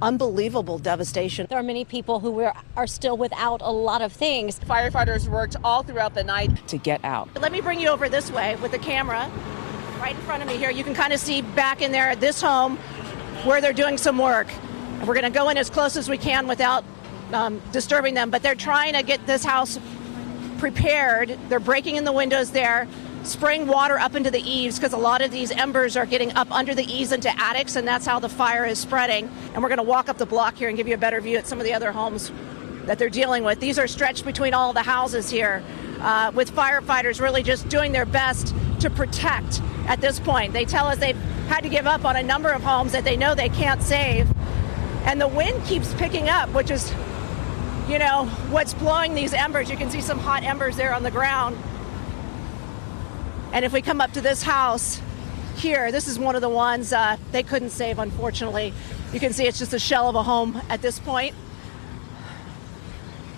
unbelievable devastation. There are many people who are still without a lot of things. Firefighters worked all throughout the night to get out. Let me bring you over this way with the camera. Right in front of me here, you can kind of see back in there at this home where they're doing some work. And we're going to go in as close as we can without disturbing them, but they're trying to get this house prepared. They're breaking in the windows there, spraying water up into the eaves because a lot of these embers are getting up under the eaves into attics, and that's how the fire is spreading. And we're going to walk up the block here and give you a better view at some of the other homes that they're dealing with. These are stretched between all the houses here, with firefighters really just doing their best to protect at this point. They tell us they've had to give up on a number of homes that they know they can't save. And the wind keeps picking up, which is, you know, what's blowing these embers. You can see some hot embers there on the ground. And if we come up to this house here, this is one of the ones they couldn't save, unfortunately. You can see it's just a shell of a home at this point.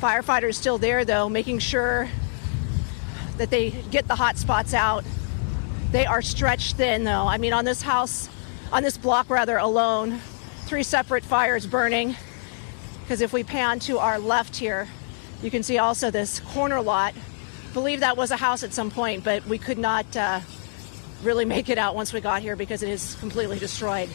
Firefighters still there, though, making sure that they get the hot spots out. They are stretched thin, though. I mean, on this house, on this block rather, alone, 3 separate fires burning. Because if we pan to our left here, you can see also this corner lot. I believe that was a house at some point, but we could not really make it out once we got here because it is completely destroyed.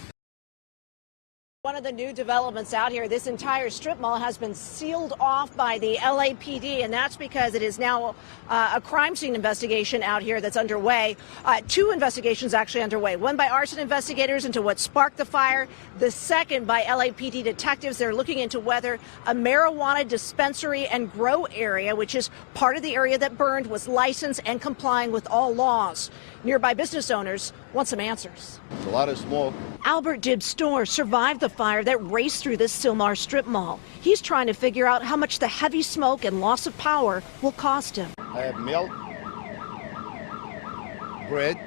One of the new developments out here, this entire strip mall has been sealed off by the LAPD, and that's because it is now a crime scene investigation out here that's underway. 2 investigations actually underway. One by arson investigators into what sparked the fire. The second by LAPD detectives. They're looking into whether a marijuana dispensary and grow area, which is part of the area that burned, was licensed and complying with all laws. Nearby business owners want some answers. A lot of smoke. Albert Gibbs' store survived the fire that raced through this Sylmar strip mall. He's trying to figure out how much the heavy smoke and loss of power will cost him. I have milk, bread,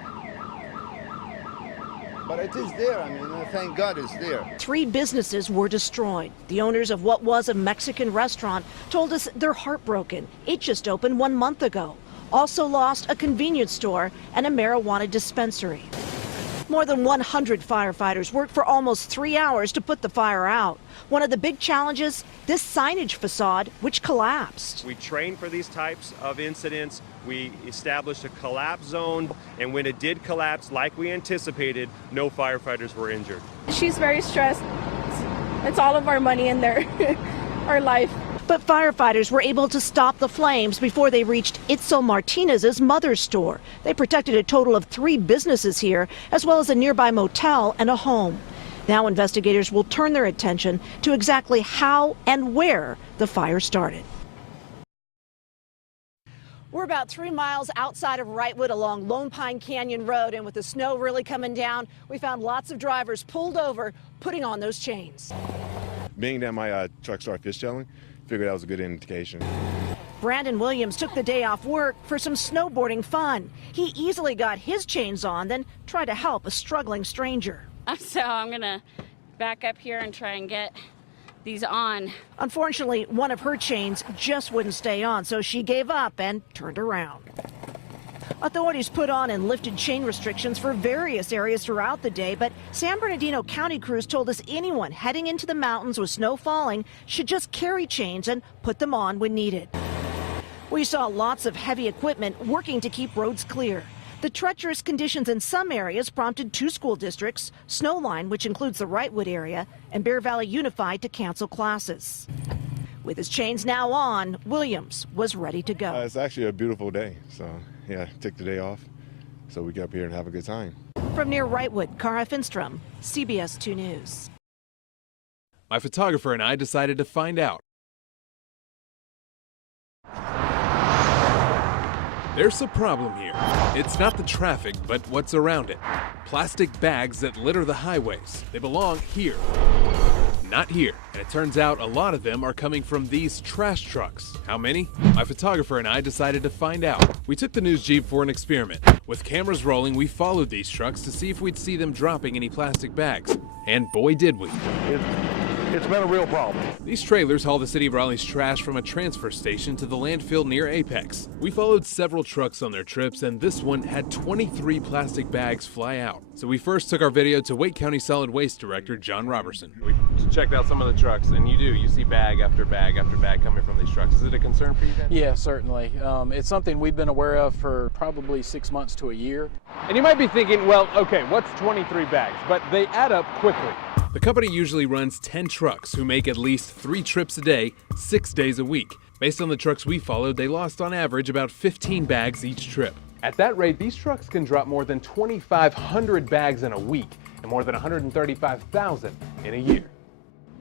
but it is there. I mean, thank God it's there. 3 businesses were destroyed. The owners of what was a Mexican restaurant told us they're heartbroken. It just opened 1 month ago. Also lost a convenience store and a marijuana dispensary. More than 100 firefighters worked for almost 3 hours to put the fire out. One of the big challenges, this signage facade, which collapsed. We trained for these types of incidents. We established a collapse zone, and when it did collapse like we anticipated, no firefighters were injured. She's very stressed. It's all of our money in there, our life. But firefighters were able to stop the flames before they reached Itzel Martinez's mother's store. They protected a total of 3 businesses here, as well as a nearby motel and a home. Now investigators will turn their attention to exactly how and where the fire started. We're about 3 miles outside of Wrightwood along Lone Pine Canyon Road, and with the snow really coming down, we found lots of drivers pulled over, putting on those chains. Being that my truck started fishtailing, figured that was a good indication. Brandon Williams took the day off work for some snowboarding fun. He easily got his chains on, then tried to help a struggling stranger. So I'm gonna back up here and try and get these on. Unfortunately, one of her chains just wouldn't stay on, so she gave up and turned around. Authorities put on and lifted chain restrictions for various areas throughout the day, but San Bernardino County crews told us anyone heading into the mountains with snow falling should just carry chains and put them on when needed. We saw lots of heavy equipment working to keep roads clear. The treacherous conditions in some areas prompted 2 school districts, Snowline, which includes the Wrightwood area, and Bear Valley Unified to cancel classes. With his chains now on, Williams was ready to go. It's actually a beautiful day, so yeah, take the day off so we get up here and have a good time. From near Wrightwood, Cara Finstrom, CBS 2 News. My photographer and I decided to find out. There's a problem here. It's not the traffic, but what's around it. Plastic bags that litter the highways. They belong here, not here. And it turns out a lot of them are coming from these trash trucks. How many? My photographer and I decided to find out. We took the news Jeep for an experiment. With cameras rolling, we followed these trucks to see if we'd see them dropping any plastic bags. And boy, did we. It's been a real problem. These trailers haul the city of Raleigh's trash from a transfer station to the landfill near Apex. We followed several trucks on their trips, and this one had 23 plastic bags fly out. So we first took our video to Wake County Solid Waste Director John Robertson. checked out some of the trucks, and you see bag after bag after bag coming from these trucks. Is it a concern for you guys? Yeah, certainly. It's something we've been aware of for probably 6 months to a year. And you might be thinking, well, okay, what's 23 bags? But they add up quickly. The company usually runs 10 trucks who make at least 3 trips a day, 6 days a week. Based on the trucks we followed, they lost on average about 15 bags each trip. At that rate, these trucks can drop more than 2,500 bags in a week and more than 135,000 in a year.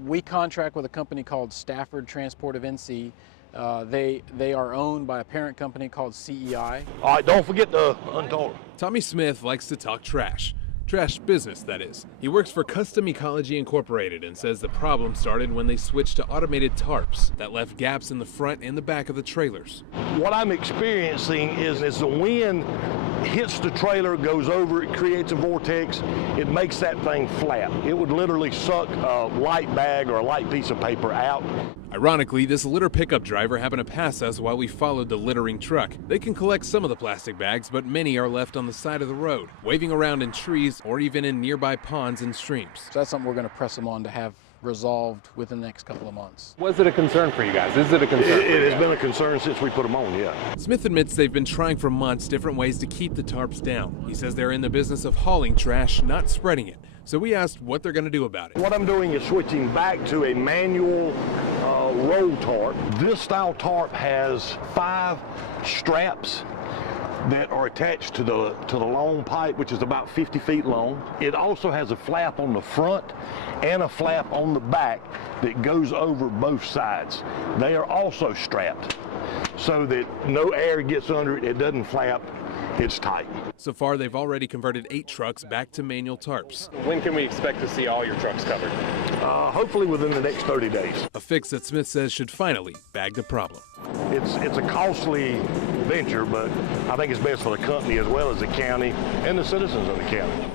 We contract with a company called Stafford Transport of NC. They are owned by a parent company called CEI. All right, don't forget the untold. Tommy Smith likes to talk trash. Trash business, that is. He works for Custom Ecology Incorporated and says the problem started when they switched to automated tarps that left gaps in the front and the back of the trailers. What I'm experiencing is as the wind hits the trailer, goes over, it creates a vortex, it makes that thing flat. It would literally suck a light bag or a light piece of paper out. Ironically, this litter pickup driver happened to pass us while we followed the littering truck. They can collect some of the plastic bags, but many are left on the side of the road, waving around in trees or even in nearby ponds and streams. So that's something we're going to press them on to have resolved within the next couple of months. Was it a concern for you guys? Is it a concern? It has been a concern since we put them on, yeah. Smith admits they've been trying for months different ways to keep the tarps down. He says they're in the business of hauling trash, not spreading it. So we asked what they're going to do about it. What I'm doing is switching back to a manual roll tarp. This style tarp has 5 straps that are attached to the long pipe, which is about 50 feet long. It also has a flap on the front and a flap on the back that goes over both sides. They are also strapped so that no air gets under it, it doesn't flap, it's tight. So far, they've already converted 8 trucks back to manual tarps. When can we expect to see all your trucks covered? Hopefully within the next 30 days. A fix that Smith says should finally bag the problem. It's a costly venture, but I think it's best for the company as well as the county and the citizens of the county.